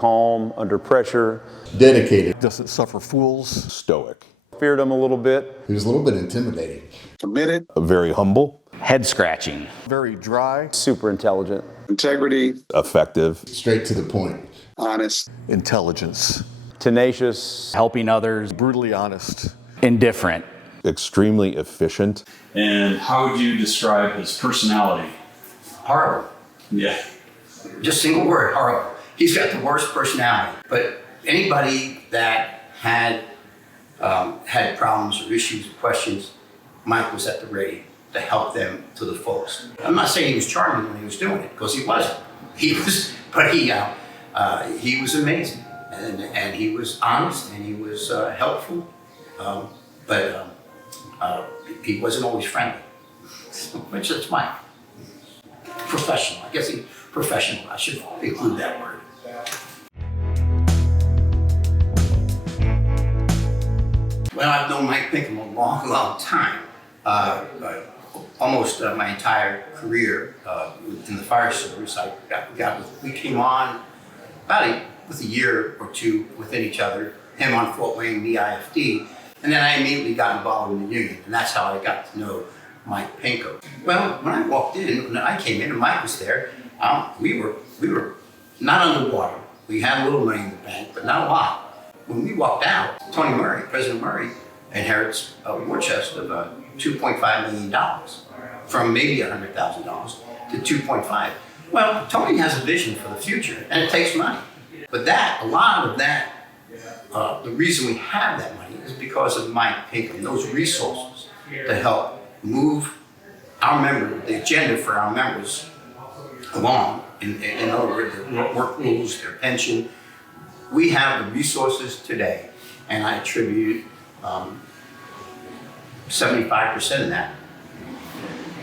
calm under pressure. Dedicated. Doesn't suffer fools. Stoic. Feared him a little bit. He was a little bit intimidating. Committed. Very humble. Head scratching. Very dry. Super intelligent. Integrity. Effective. Straight to the point. Honest. Intelligence. Tenacious. Helping others. Brutally honest. Indifferent. Extremely efficient. And how would you describe his personality? Horrible. Yeah. Just single word, horrible. He's got the worst personality. But anybody that had problems or issues or questions, Mike was at the ready to help them to the fullest. I'm not saying he was charming when he was doing it, because he wasn't. He was, but he was amazing, and he was honest, and he was helpful, but he wasn't always friendly. Which is Mike. Professional. I guess he's professional. I should include that word. Well, I've known Mike Pinkham a long, long time. Almost my entire career in the fire service. We came on about with a year or two within each other. Him on Fort Wayne, me IFD, and then I immediately got involved in the union, and that's how I got to know Mike Pinkham. Well, when I walked in, when I came in and Mike was there, we were not underwater. We had a little money in the bank, but not a lot. When we walked out, Tony Murray, President Murray, inherits a war chest of $2.5 million from maybe $100,000 to 2.5. Well, Tony has a vision for the future, and it takes money. But a lot of that, the reason we have that money is because of Mike Pinkham, those resources to help move our members, the agenda for our members along, in other words, their work rules, their pension. We have the resources today, and I attribute 75% of that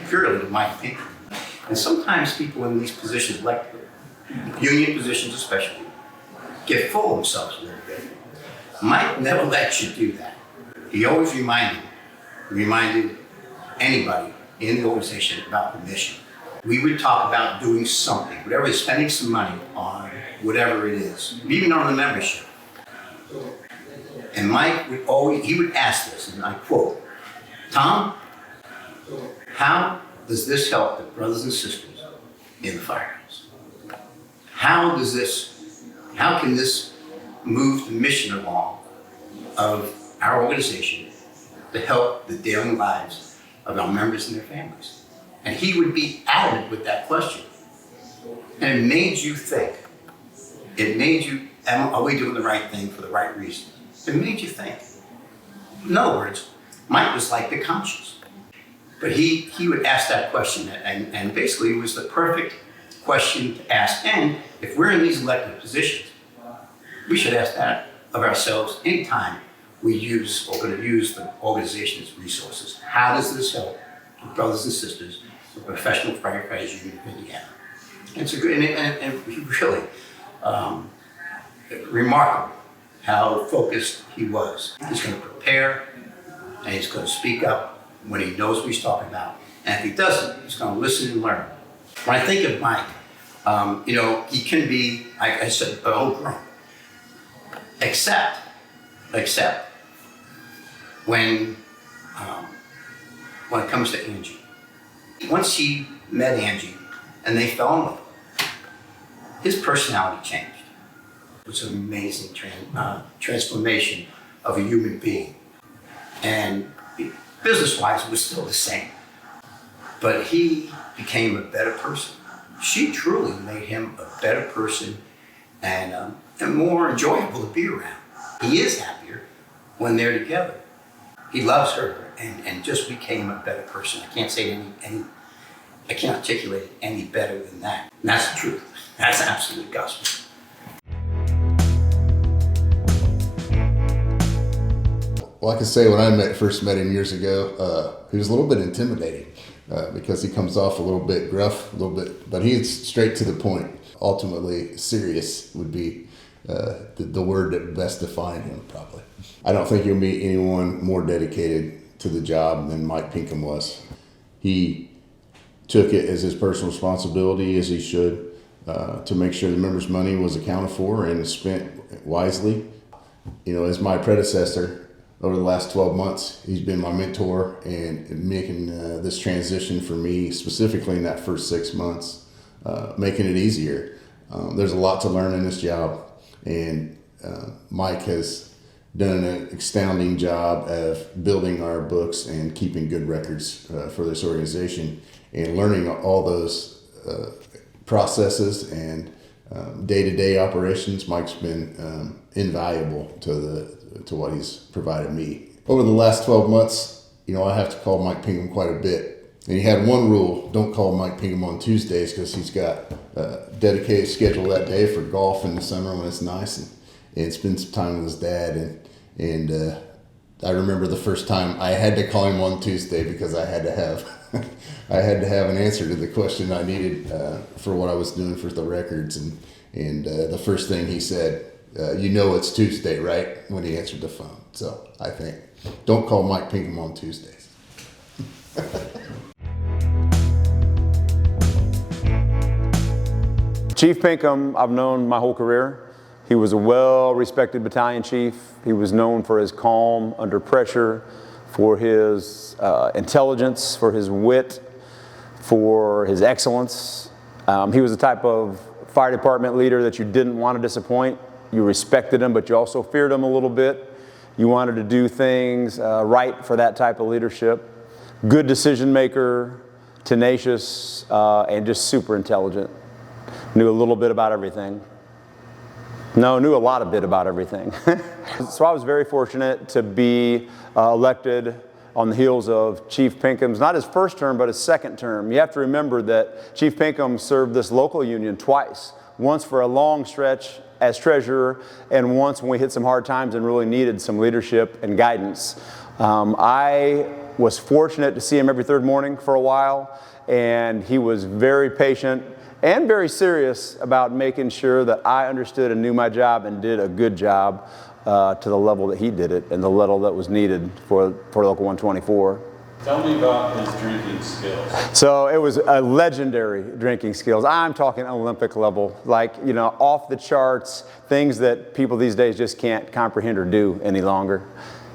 purely to Mike Pinkham. And sometimes people in these positions, like union positions especially, get full of themselves a little bit. Mike never let you do that. He always reminded anybody in the organization about the mission. We would talk about doing something, whatever, spending some money on whatever it is, even on the membership. And Mike would ask this, and I quote, "Tom, how does this help the brothers and sisters in the firehouse? How can this move the mission along of our organization to help the daily lives of our members and their families?" And he would be adamant with that question. And it made you think. It made you, are we doing the right thing for the right reason? It made you think. In other words, Mike was like the conscience. But he would ask that question, and basically it was the perfect question to ask. And if we're in these elected positions, we should ask that of ourselves anytime we use or going to use the organization's resources. How does this help the brothers and sisters of the Professional Firefighters Union of Indiana? It's a good, and really remarkable how focused he was. He's going to prepare, and he's going to speak up when he knows what he's talking about. And if he doesn't, he's going to listen and learn. When I think of Mike, he can be, like I said, overgrown. Except when it comes to Angie. Once he met Angie and they fell in love, his personality changed. It was an amazing transformation of a human being. And business-wise, it was still the same. But he became a better person. She truly made him a better person and more enjoyable to be around. He is happier when they're together. He loves her and just became a better person. I can't say I can't articulate it any better than that. And that's the truth. That's absolute gospel. Well, I can say when I first met him years ago, he was a little bit intimidating because he comes off a little bit gruff, but he's straight to the point. Ultimately, serious would be the word that best defined him, probably. I don't think you'll meet anyone more dedicated to the job than Mike Pinkham was. He took it as his personal responsibility, as he should. to make sure the members' money was accounted for and spent wisely. You know, as my predecessor over the last 12 months, he's been my mentor and making this transition for me, specifically in that first 6 months, making it easier. There's a lot to learn in this job, and Mike has done an astounding job of building our books and keeping good records for this organization, and learning all those processes and day-to-day operations. Mike's been invaluable to what he's provided me. Over the last 12 months, you know, I have to call Mike Pinkham quite a bit. And he had one rule: don't call Mike Pinkham on Tuesdays, because he's got a dedicated schedule that day for golf in the summer when it's nice, and spend some time with his dad. And I remember the first time I had to call him on Tuesday because I had to have I had to have an answer to the question I needed for what I was doing for the records. And the first thing he said, you know it's Tuesday, right? When he answered the phone. So I think, don't call Mike Pinkham on Tuesdays. Chief Pinkham, I've known my whole career. He was a well-respected battalion chief. He was known for his calm under pressure, for his intelligence, for his wit, for his excellence. He was the type of fire department leader that you didn't want to disappoint. You respected him, but you also feared him a little bit. You wanted to do things right for that type of leadership. Good decision maker, tenacious, and just super intelligent. Knew a little bit about everything. No, knew a lot of bit about everything. So I was very fortunate to be elected on the heels of Chief Pinkham's, not his first term, but his second term. You have to remember that Chief Pinkham served this local union twice. Once for a long stretch as treasurer, and once when we hit some hard times and really needed some leadership and guidance. I was fortunate to see him every third morning for a while, and he was very patient and very serious about making sure that I understood and knew my job and did a good job to the level that he did it and the level that was needed for Local 124. Tell me about his drinking skills. So it was a legendary drinking skills. I'm talking Olympic level, like, you know, off the charts, things that people these days just can't comprehend or do any longer.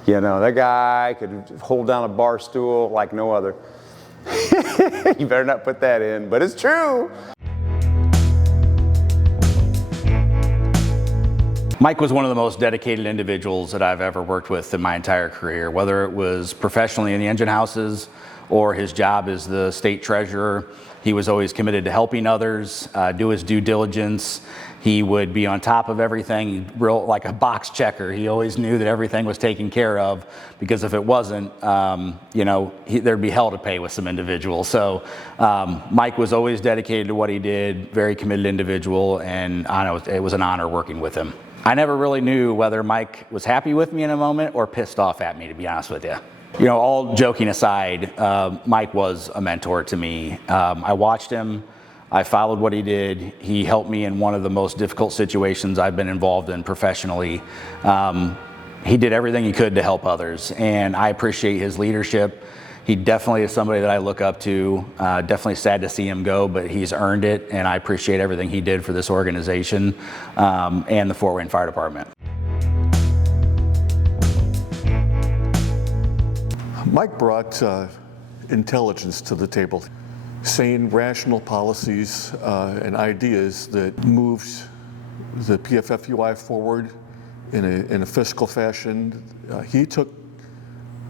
You know, that guy could hold down a bar stool like no other. You better not put that in, but it's true. Mike was one of the most dedicated individuals that I've ever worked with in my entire career, whether it was professionally in the engine houses or his job as the state treasurer. He was always committed to helping others, do his due diligence. He would be on top of everything, real like a box checker. He always knew that everything was taken care of, because if it wasn't, you know, there'd be hell to pay with some individuals. So Mike was always dedicated to what he did, very committed individual, and I know it was an honor working with him. I never really knew whether Mike was happy with me in a moment or pissed off at me, to be honest with you. You know, all joking aside, Mike was a mentor to me. I watched him. I followed what he did. He helped me in one of the most difficult situations I've been involved in professionally. He did everything he could to help others, and I appreciate his leadership. He definitely is somebody that I look up to. Definitely sad to see him go, but he's earned it, and I appreciate everything he did for this organization and the Fort Wayne Fire Department. Mike brought intelligence to the table, sane, rational policies and ideas that moved the PFFUI forward in a fiscal fashion. He took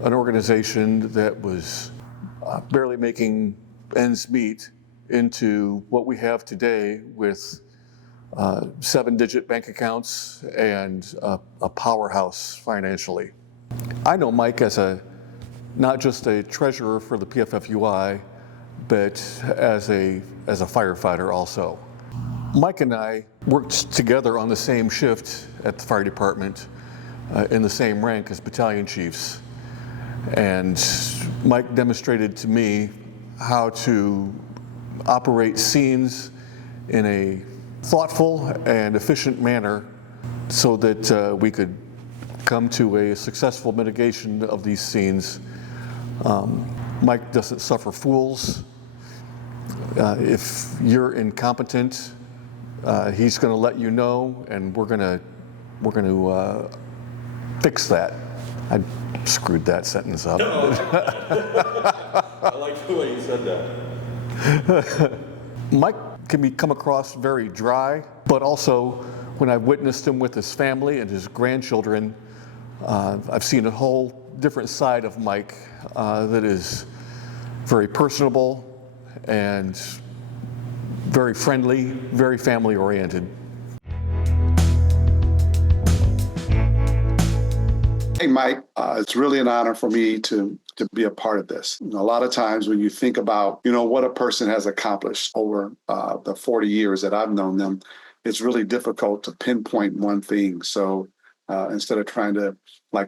an organization that was barely making ends meet into what we have today with 7-digit bank accounts and a powerhouse financially. I know Mike as not just a treasurer for the PFFUI, but as a firefighter also. Mike and I worked together on the same shift at the fire department in the same rank as battalion chiefs. And Mike demonstrated to me how to operate scenes in a thoughtful and efficient manner so that we could come to a successful mitigation of these scenes. Mike doesn't suffer fools. If you're incompetent He's going to let you know, and we're going to fix that. I screwed that sentence up. I like the way you said that. Mike can come across very dry, but also when I've witnessed him with his family and his grandchildren, I've seen a whole different side of Mike that is very personable and very friendly, very family oriented. Hey, Mike, it's really an honor for me to be a part of this. A lot of times when you think about, what a person has accomplished over the 40 years that I've known them, it's really difficult to pinpoint one thing. So instead of trying to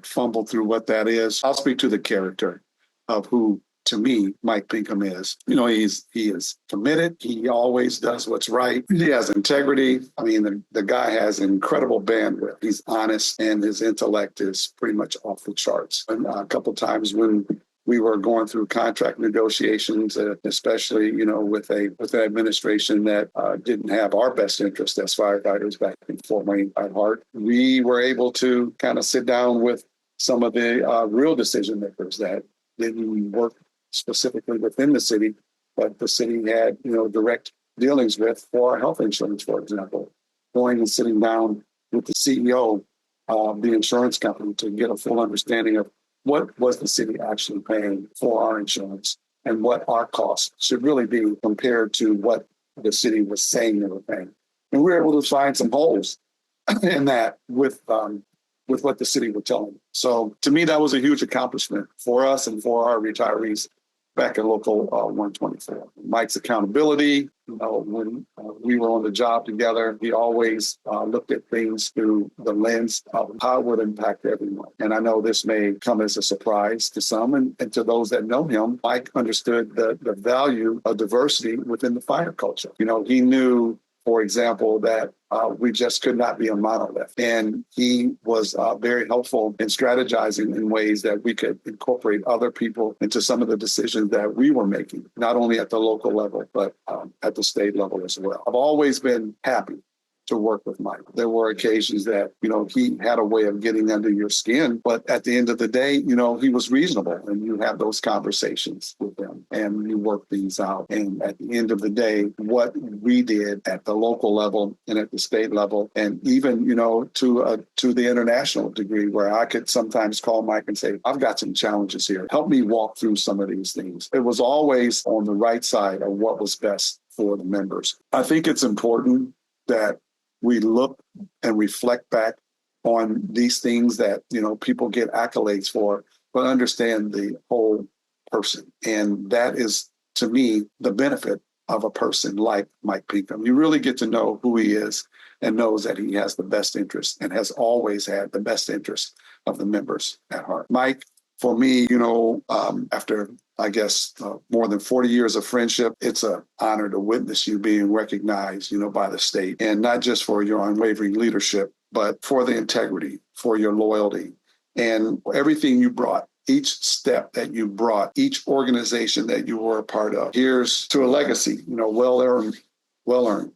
fumble through what that is, I'll speak to the character of who, to me, Mike Pinkham is. He is committed. He always does what's right. He has integrity. I mean, the guy has incredible bandwidth. He's honest, and his intellect is pretty much off the charts. And a couple of times when we were going through contract negotiations, especially, with an administration that didn't have our best interest as firefighters back in Fort Wayne at heart, we were able to kind of sit down with some of the real decision makers that didn't work specifically within the city, but the city had, direct dealings with for our health insurance, for example, going and sitting down with the CEO of the insurance company to get a full understanding of what was the city actually paying for our insurance and what our costs should really be compared to what the city was saying they were paying. And we were able to find some holes in that with what the city was telling. So to me, that was a huge accomplishment for us and for our retirees back at Local 124. Mike's accountability, when we were on the job together, he always looked at things through the lens of how it would impact everyone. And I know this may come as a surprise to some, and to those that know him, Mike understood the value of diversity within the fire culture. He knew, for example, that we just could not be a monolith. And he was very helpful in strategizing in ways that we could incorporate other people into some of the decisions that we were making, not only at the local level, but at the state level as well. I've always been happy to work with Mike. There were occasions that, he had a way of getting under your skin, but at the end of the day, he was reasonable, and you have those conversations with him and you work things out. And at the end of the day, what we did at the local level and at the state level, and even, to the international degree, where I could sometimes call Mike and say, I've got some challenges here. Help me walk through some of these things. It was always on the right side of what was best for the members. I think it's important that we look and reflect back on these things that, people get accolades for, but understand the whole person. And that is, to me, the benefit of a person like Mike Pinkham. You really get to know who he is and knows that he has the best interest and has always had the best interest of the members at heart. Mike, for me, after I guess more than 40 years of friendship, it's an honor to witness you being recognized, by the state, and not just for your unwavering leadership, but for the integrity, for your loyalty, and everything you brought. Each step that you brought, each organization that you were a part of. Here's to a legacy, well earned,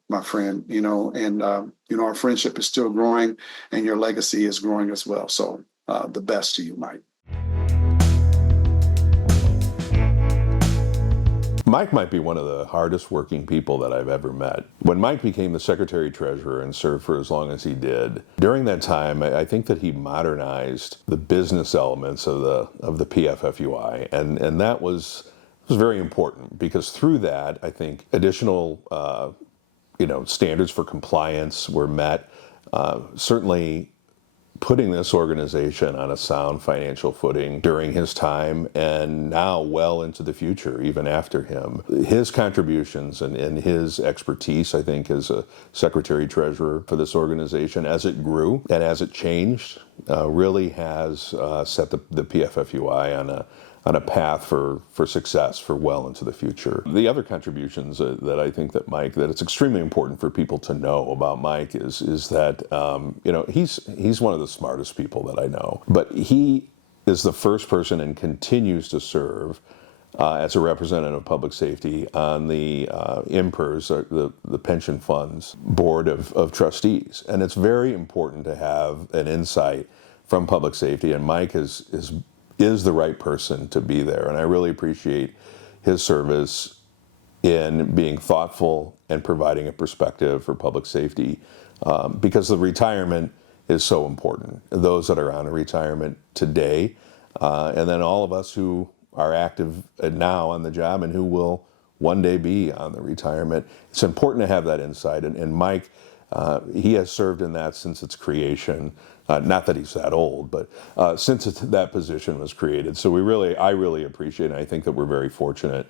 my friend, and our friendship is still growing, and your legacy is growing as well. So the best to you, Mike. Mike might be one of the hardest working people that I've ever met. When Mike became the Secretary-Treasurer and served for as long as he did, during that time, I think that he modernized the business elements of the PFFUI, and that was very important, because through that, I think additional standards for compliance were met. Certainly putting this organization on a sound financial footing during his time, and now well into the future, even after him. His contributions and his expertise, I think, as a Secretary-Treasurer for this organization, as it grew and as it changed, really has set the PFFUI on a path for success for well into the future. The other contributions that I think that it's extremely important for people to know about Mike is that he's one of the smartest people that I know, but he is the first person and continues to serve as a representative of public safety on the IMPERS, the pension funds board of trustees. And it's very important to have an insight from public safety, and Mike is the right person to be there. And I really appreciate his service in being thoughtful and providing a perspective for public safety, because the retirement is so important. Those that are on a retirement today, and then all of us who are active now on the job and who will one day be on the retirement. It's important to have that insight. And Mike, he has served in that since its creation. Not that he's that old, but since that position was created. So I really appreciate it. And I think that we're very fortunate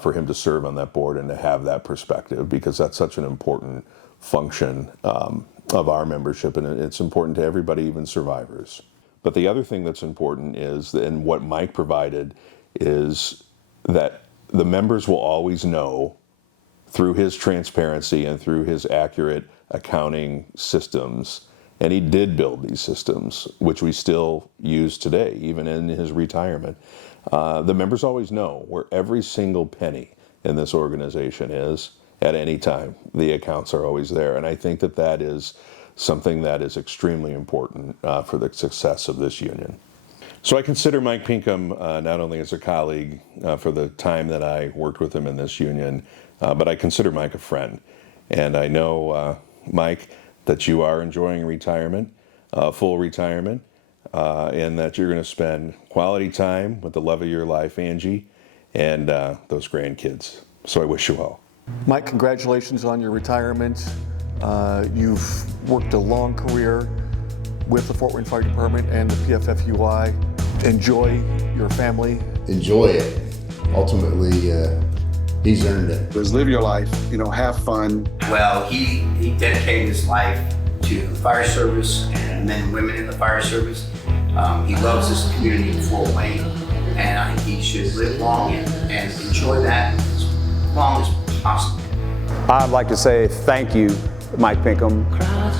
for him to serve on that board and to have that perspective, because that's such an important function of our membership, and it's important to everybody, even survivors. But the other thing that's important is, and what Mike provided, is that the members will always know through his transparency and through his accurate accounting systems, and he did build these systems, which we still use today, even in his retirement. The members always know where every single penny in this organization is at any time. The accounts are always there, and I think that that is something that is extremely important for the success of this union. So I consider Mike Pinkham not only as a colleague for the time that I worked with him in this union, but I consider Mike a friend. And I know, Mike, that you are enjoying retirement, full retirement, and that you're going to spend quality time with the love of your life, Angie, and those grandkids. So I wish you well. Mike, congratulations on your retirement. You've worked a long career with the Fort Wayne Fire Department and the PFFUI. Enjoy your family. Enjoy it. Ultimately, he's earned it. Just live your life, have fun. Well, he dedicated his life to the fire service and men and women in the fire service. He loves this community of Fort Wayne, and I think he should live long and enjoy that as long as possible. I'd like to say thank you, Mike Pinkham,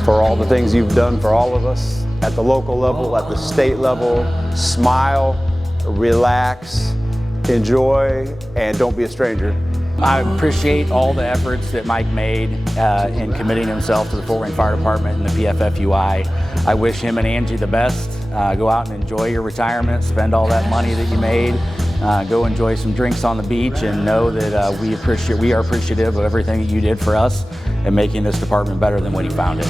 for all the things you've done for all of us at the local level, at the state level. Smile, relax, enjoy, and don't be a stranger. I appreciate all the efforts that Mike made in committing himself to the Fort Wayne Fire Department and the PFFUI. I wish him and Angie the best. Go out and enjoy your retirement, spend all that money that you made, go enjoy some drinks on the beach, and know that we are appreciative of everything that you did for us and making this department better than when you found it.